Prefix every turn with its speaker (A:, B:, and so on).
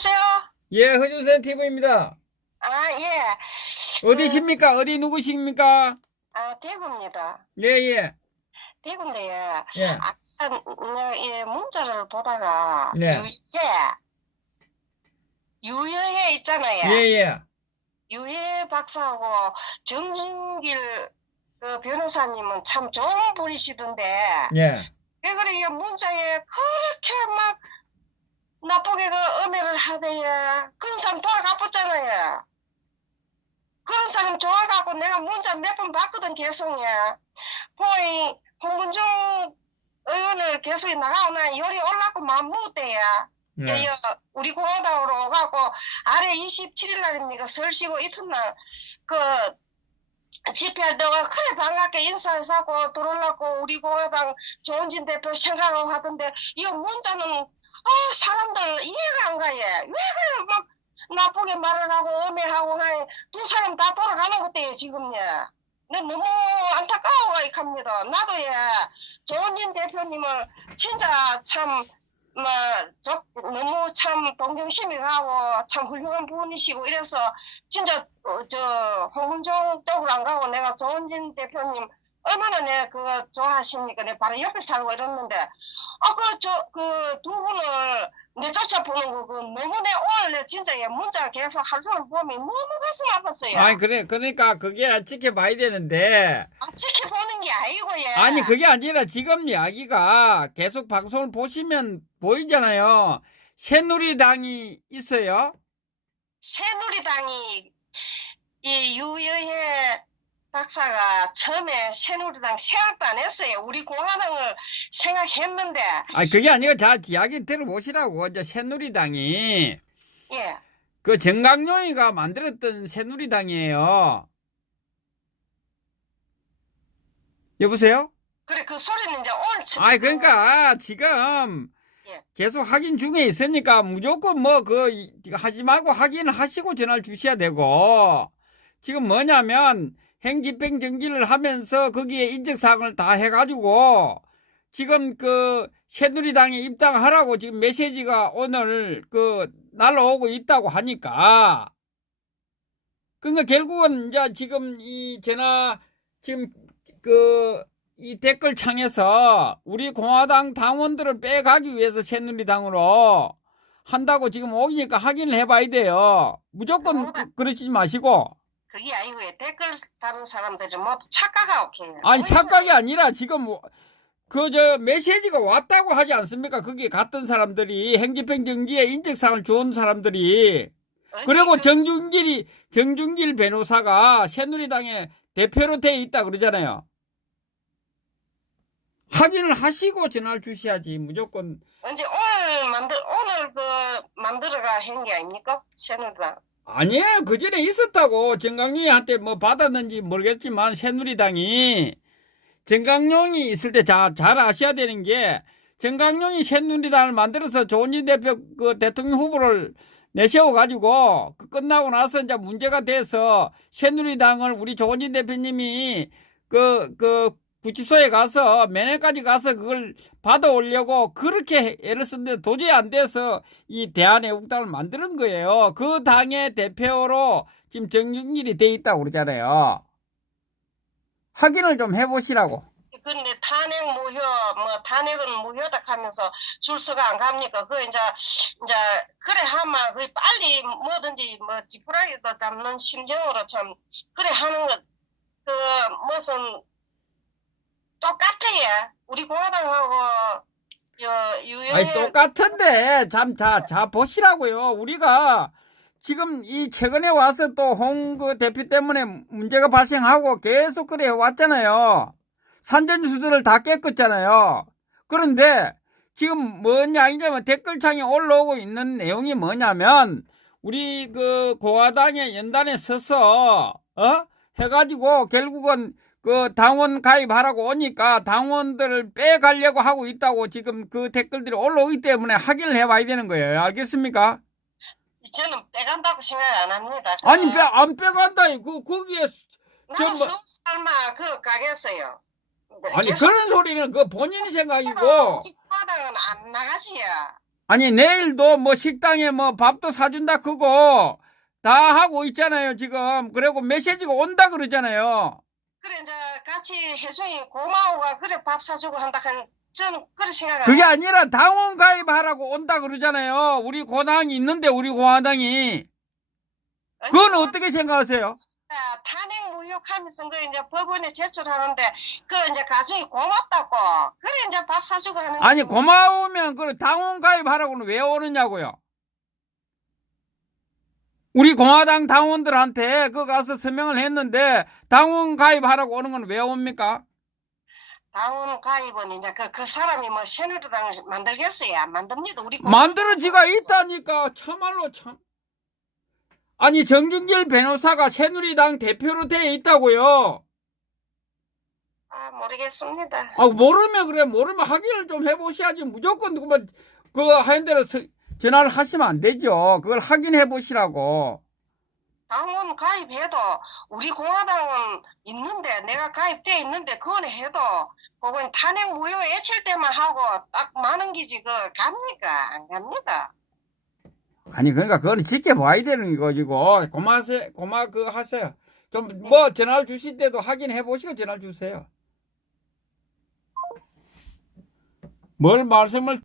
A: 여보세요?
B: 예, 허준선 TV입니다.
A: 아, 예.
B: 어디십니까? 어디 누구십니까?
A: 아, 대구입니다.
B: 예, 예.
A: 대구인데요.
B: 예.
A: 아까 내가 이 문자를 보다가
B: 네.
A: 유예, 유여해 있잖아요.
B: 예, 예.
A: 유해 박사하고 정진길 그 변호사님은 참 좋은 분이시던데
B: 예.
A: 왜 그래 이 문자에 그렇게 막 나쁘게 그 음해를 하대요. 그런 사람 돌아가봤잖아요. 그런 사람 좋아갖고 내가 문자 몇 번 봤거든 계속에. 보이 홍문중 의원을 계속 나가오나 열이 올라고 맘무대야.
B: 예.
A: 여 우리 공화당으로 오가고 아래 27일 날입니까 설시고 이튿날 그 집회할 때가 그래 반갑게 인사하고 들어오려고 우리 공화당 조은진 대표 생각하고 하던데 이 문자는 아 사람들 이해가 안 가요 왜 그래? 막 나쁘게 말을 하고 엄해하고 하두 사람 다 돌아가는 것때요 지금요. 내 너무 안타까워가 이합니다. 나도 예 조은진 대표님을 진짜 참 뭐, 저, 너무 참 동정심이 가고 참 훌륭한 분이시고 이래서 진짜 어, 저 홍문종 쪽으로 안 가고 내가 조은진 대표님 얼마나 내 그거 좋아하십니까? 내 바로 옆에 살고 이랬는데 아그저그 두 분을 내 쫓아보는 거 그 너무 내 오늘 내 진짜 얘 문자 계속 할 사람 보면 너무 가슴 아팠어요.
B: 아니, 그래, 그러니까 그게 지켜봐야 되는데.
A: 아, 지켜보는 게 아니고 얘.
B: 아니, 그게 아니라 지금 이야기가 계속 방송을 보시면 보이잖아요. 새누리당이 있어요.
A: 새누리당이 이 유여해 박사가 처음에 새누리당 생각도 안 했어요. 우리 공화당을 생각했는데
B: 아니, 그게 아니고 자, 이야기 들어보시라고. 이제 새누리당이
A: 예.
B: 그 정강용이가 만들었던 새누리당이에요. 여보세요?
A: 그래 그 소리는 이제 오늘 처음
B: 아니 그러니까 지금
A: 예.
B: 계속 확인 중에 있으니까 무조건 뭐 그 하지 말고 확인하시고 전화를 주셔야 되고 지금 뭐냐면 행집행 정지를 하면서 거기에 인적사항을 다 해가지고 지금 그 새누리당에 입당하라고 지금 메시지가 오늘 그 날라오고 있다고 하니까 그러니까 결국은 이제 지금 이 전화 지금 그 이 댓글창에서 우리 공화당 당원들을 빼가기 위해서 새누리당으로 한다고 지금 오니까 확인을 해봐야 돼요. 무조건 그, 그러지 마시고.
A: 그게 아니고 요 댓글 다른 사람들이 모두 착각하고 해요.
B: 아니 착각이 아니라 지금 그저 메시지가 왔다고 하지 않습니까? 거기 갔던 사람들이 행집행 정지에 인적사항을 준 사람들이 그리고
A: 그-
B: 정준길이 정준길 변호사가 새누리당의 대표로 돼 있다 그러잖아요. 확인을 하시고 전화를 주셔야지 무조건
A: 언제 오늘 만들 오늘 그 만들어가 한 게 아닙니까? 새누리당.
B: 아니에요. 그 전에 있었다고 정강용이한테 뭐 받았는지 모르겠지만 새누리당이 정강용이 있을 때 잘 아셔야 되는 게 정강용이 새누리당을 만들어서 조은진 대표 그 대통령 후보를 내세워 가지고 그 끝나고 나서 이제 문제가 돼서 새누리당을 우리 조은진 대표님이 그 그 구치소에 가서 면회까지 가서 그걸 받아오려고 그렇게 애를 썼는데 도저히 안 돼서 이 대한애국당을 만드는 거예요. 그 당의 대표로 지금 정준길이 돼 있다고 그러잖아요. 확인을 좀 해보시라고.
A: 근데 탄핵 무효 뭐 탄핵은 무효다 하면서 줄서가 안 갑니까? 그 이제 이제 그래 하면 그 빨리 뭐든지 뭐 지푸라기도 잡는 심정으로 참 그래 하는 것 그 무슨 똑같아요. 우리 공화당하고 여 유엔
B: 아니 똑같은데 참자자 보시라고요. 우리가 지금 이 최근에 와서 또 홍그 대표 때문에 문제가 발생하고 계속 그래 왔잖아요. 산전수들을 다 깼었잖아요. 그런데 지금 뭐냐 이냐면 댓글창에 올라오고 있는 내용이 뭐냐면 우리 그 공화당의 연단에 서서 어 해가지고 결국은 그 당원 가입하라고 오니까 당원들을 빼가려고 하고 있다고 지금 그 댓글들이 올라오기 때문에 확인을 해봐야 되는 거예요. 알겠습니까?
A: 저는 빼간다고 생각 안 합니다.
B: 아니 빼, 안 빼간다. 그 거기에 저 뭐-
A: 설마 그거 가겠어요.
B: 아니
A: 계속
B: 그런 소리는 그 본인이 생각이고
A: 공화당은 안 나가지야.
B: 아니 내일도 뭐 식당에 뭐 밥도 사준다 크고 다 하고 있잖아요 지금 그리고 메시지가 온다 그러잖아요
A: 그래 이제 같이 해줘이 고마워가 그래 밥 사주고 한다 한 저는 그렇게 생각
B: 그게 아니라 당원 가입하라고 온다 그러잖아요 우리 고당이 있는데 우리 공화당이 그건 어떻게 생각하세요?
A: 아, 탄핵 무효하면서 그 이제 법원에 제출하는데 그 이제 가족이 고맙다고 그래 이제 밥 사주고 하는
B: 아니
A: 거지.
B: 고마우면 그 당원 가입하라고는 왜 오느냐고요? 우리 공화당 당원들한테 그 가서 서명을 했는데 당원 가입하라고 오는 건 왜 옵니까?
A: 당원 가입은 이제 그, 그 사람이 뭐 새누리당을 만들겠어요? 안 만듭니다. 우리
B: 만들어지가 있다니까. 참말로 참. 아니 정준길 변호사가 새누리당 대표로 돼 있다고요.
A: 아 모르겠습니다.
B: 아 모르면 그래. 모르면 확인을 좀 해보셔야지. 무조건 그만 그 하는 대로 서- 전화를 하시면 안 되죠. 그걸 확인해 보시라고.
A: 당원 가입해도 우리 공화당은 있는데 내가 가입돼 있는데 그거는 해도 그건 탄핵 무효 외칠 때만 하고 딱 많은 기지 그 갑니까 안 갑니다
B: 아니 그러니까 그거는 지켜봐야 되는 거지고 고마세 고마 그 하세요. 좀 뭐 전화를 주실 때도 확인해 보시고 전화를 주세요. 뭘 말씀을